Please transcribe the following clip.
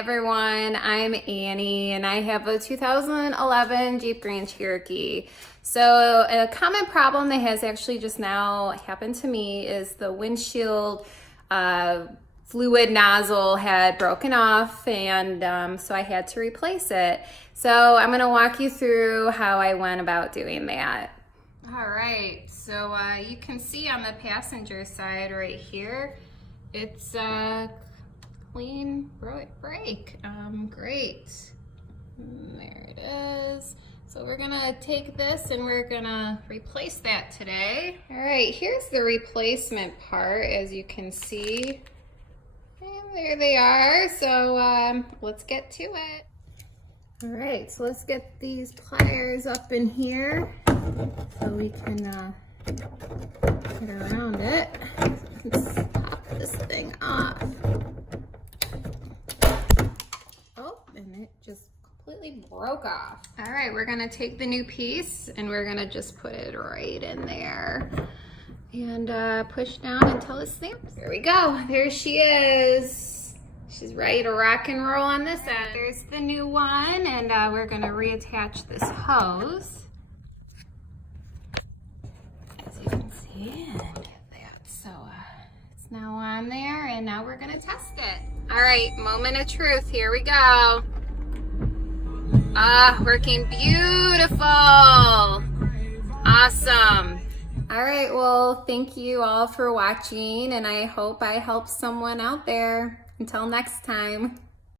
everyone, I'm Annie and I have a 2011 Jeep Grand Cherokee. So a common problem that has actually just now happened to me is the windshield fluid nozzle had broken off, and so I had to replace it. So I'm going to walk you through how I went about doing that. All right, so you can see on the passenger side right here, it's clean brake. Great. There it is. So we're gonna take this and we're gonna replace that today. All right, here's the replacement part, as you can see. And there they are. So let's get to it. All right, so let's get these pliers up in here so we can get around it. So let's pop this thing off. Oh, and it just completely broke off. All right, we're gonna take the new piece and we're gonna just put it right in there and push down until it snaps. There we go, there she is. She's ready to rock and roll on this end. There's the new one, and we're gonna reattach this hose. As you can see, and get that. So it's now on there, and now we're gonna test it. All right, moment of truth, here we go. Working beautiful. Awesome. All right, well, thank you all for watching, and I hope I helped someone out there. Until next time.